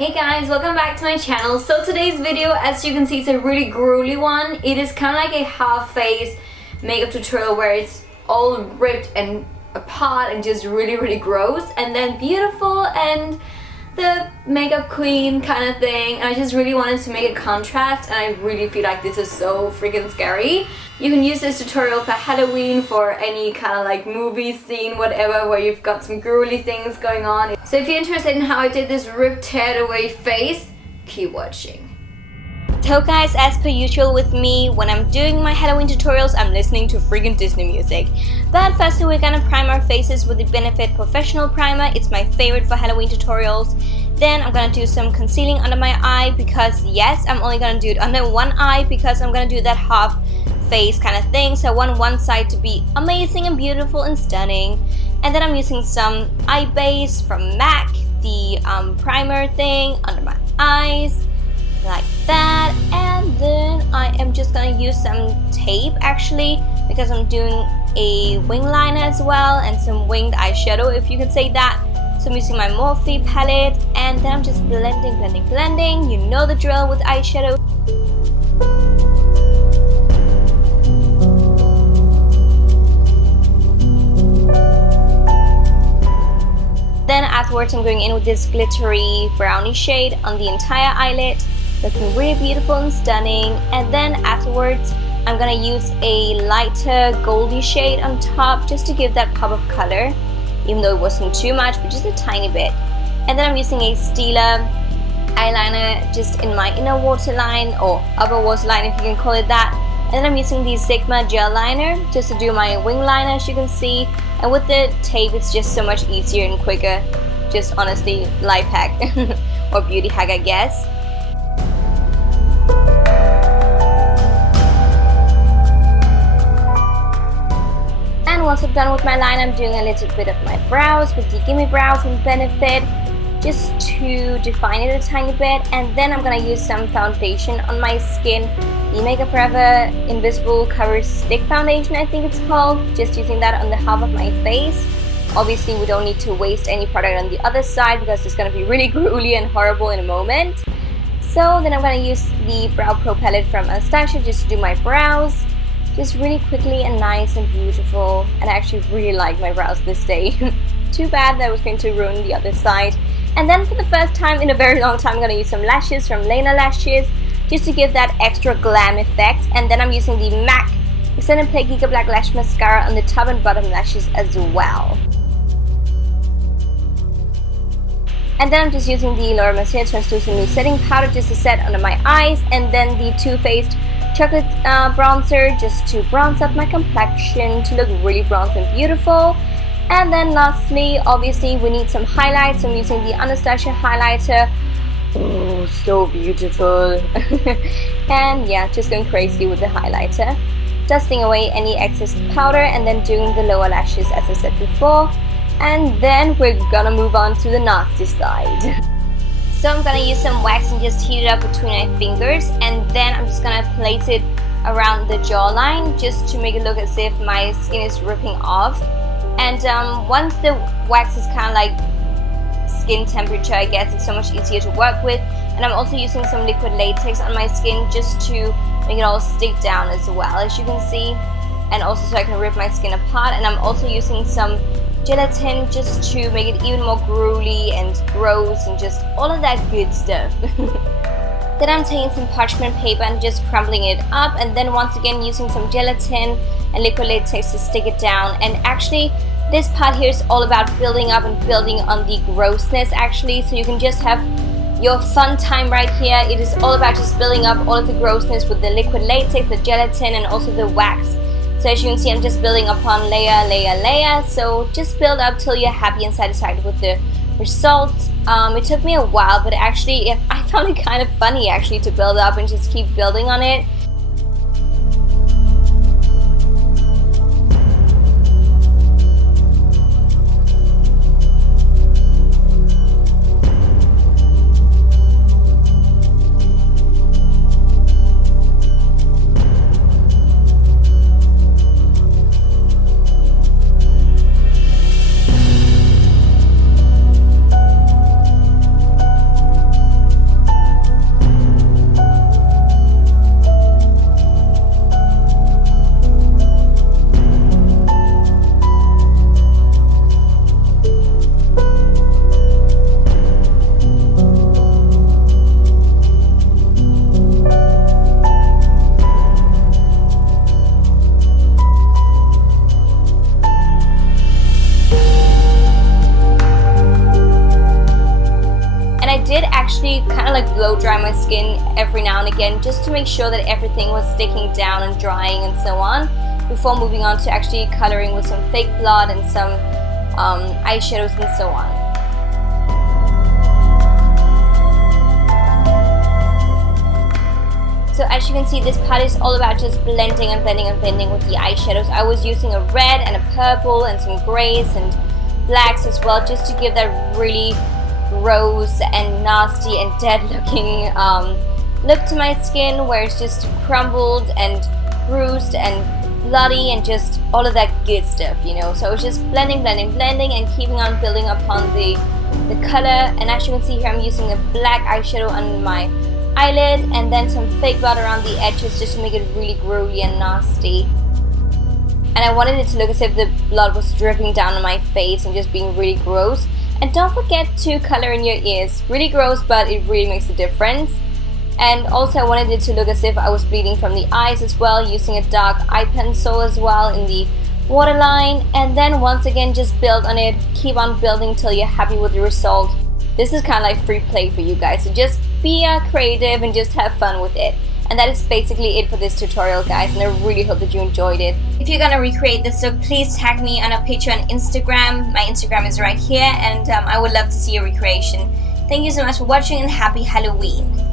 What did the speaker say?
Hey guys, welcome back to my channel. So today's video, as you can see, it's a really gruely one. It is kind of like a half face makeup tutorial where it's all ripped and apart and just really gross, and then beautiful and the makeup queen kind of thing. And I just really wanted to make a contrast, and I really feel like this is so freaking scary. You can use this tutorial for Halloween, for any kind of like movie scene, whatever, where you've got some gruely things going on. So if you're interested in how I did this ripped, teared away face, keep watching. So guys, as per usual with me, when I'm doing my Halloween tutorials, I'm listening to freaking Disney music. But firstly, we're gonna prime our faces with the Benefit Professional Primer. It's my favorite for Halloween tutorials. Then I'm gonna do some concealing under my eye, because yes, I'm only gonna do it under one eye because I'm gonna do that half face kind of thing. So I want one side to be amazing and beautiful and stunning. And then I'm using some eye base from MAC, the primer thing under my eyes, like that. And then I am just gonna use some tape actually, because I'm doing a wing liner as well and some winged eyeshadow, if you could say that. So I'm using my Morphe palette, and then I'm just blending. You know the drill with eyeshadow. Then afterwards I'm going in with this glittery brownie shade on the entire eyelid, looking really beautiful and stunning. And then afterwards I'm gonna use a lighter goldy shade on top, just to give that pop of color, even though it wasn't too much, but just a tiny bit. And then I'm using a Stila eyeliner just in my inner waterline, or upper waterline if you can call it that. And then I'm using the Sigma gel liner just to do my wing liner, as you can see. And with the tape, it's just so much easier and quicker. Just honestly, life hack or beauty hack, I guess. And once I'm done with my line, I'm doing a little bit of my brows with the Gimme Brow from Benefit, just to define it a tiny bit. And then I'm gonna use some foundation on my skin, the Makeup Forever Invisible Cover Stick Foundation, I think it's called. Just using that on the half of my face. Obviously we don't need to waste any product on the other side, because it's gonna be really gruely and horrible in a moment. So then I'm gonna use the Brow Pro palette from Anastasia just to do my brows, just really quickly and nice and beautiful. And I actually really like my brows this day. Too bad that I was going to ruin the other side. And then for the first time in a very long time, I'm gonna use some lashes from Lena lashes, just to give that extra glam effect. And then I'm using the MAC Extended Play Giga Black Lash Mascara on the top and bottom lashes as well. And then I'm just using the Mercier Translucent Nude Setting Powder just to set under my eyes, and then the Too Faced Chocolate Bronzer just to bronze up my complexion to look really bronze and beautiful. And then lastly, obviously we need some highlights. So I'm using the Anastasia highlighter. Oh, so beautiful. And yeah, just going crazy with the highlighter, dusting away any excess powder, and then doing the lower lashes as I said before. And then we're gonna move on to the nasty side. So I'm gonna use some wax and just heat it up between my fingers, and then I'm just gonna place it around the jawline, just to make it look as if my skin is ripping off. And once the wax is kind of like skin temperature, I guess it's so much easier to work with. And I'm also using some liquid latex on my skin just to make it all stick down as well, as you can see, and also so I can rip my skin apart. And I'm also using some gelatin just to make it even more gruely and gross and just all of that good stuff. Then I'm taking some parchment paper and just crumbling it up, and then once again using some gelatin and liquid latex to stick it down. And actually this part here is all about building up and building on the grossness actually, so you can just have your fun time right here. It is all about just building up all of the grossness with the liquid latex, the gelatin, and also the wax. So as you can see, I'm just building upon layer. So just build up till you're happy and satisfied with the results. It took me a while, but actually I found it kind of funny actually to build up and just keep building on it. actually kind of like blow dry my skin every now and again, just to make sure that everything was sticking down and drying and so on, before moving on to actually coloring with some fake blood and some eyeshadows and so on. So as you can see, this palette is all about just blending and blending and blending with the eyeshadows. I was using a red and a purple and some grays and blacks as well, just to give that really gross and nasty and dead looking look to my skin, where it's just crumbled and bruised and bloody and just all of that good stuff, you know. So I was just blending and keeping on building upon the color. And as you can see here, I'm using a black eyeshadow on my eyelid and then some fake blood around the edges, just to make it really grody and nasty. And I wanted it to look as if the blood was dripping down on my face and just being really gross. And don't forget to color in your ears. Really gross, but it really makes a difference. And also I wanted it to look as if I was bleeding from the eyes as well, using a dark eye pencil as well in the waterline. And then once again, just build on it, keep on building till you're happy with the result. This is kind of like free play for you guys, so just be creative and just have fun with it. And that is basically it for this tutorial, guys, and I really hope that you enjoyed it. If you're gonna recreate this look, please tag me on a picture on Instagram. My Instagram is right here, and I would love to see your recreation. Thank you so much for watching, and happy Halloween!